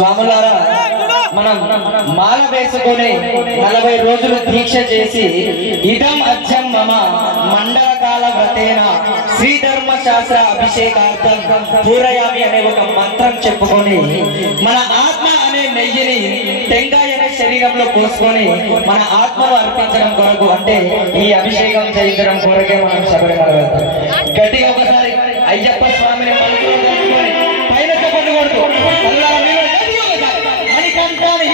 స్వాములారా మనం మాల వేసుకొని 40 రోజులు దీక్ష చేసి ఇదం అచ్చం మమ మండలకాల వ్రతేన శ్రీధర్మ శాస్త్ర అభిషేకార్థం పూరయామి అనే ఒక మంత్రం చెప్పుకొని మన ఆత్మ అనే నెయ్యిని టెంకాయ అనే శరీరంలో పోసుకొని మన ఆత్మను అర్పించడం కొరకు అంటే ఈ అభిషేకం చేయించడం కొరకే మనం శబరిమల వెళ్తాం. గట్టిగా ఒకసారి అయ్యప్ప స్వామిని మనసులో తెలుసుకొని పైన చెప్పండి కొడుతూ మణికంఠాన్ని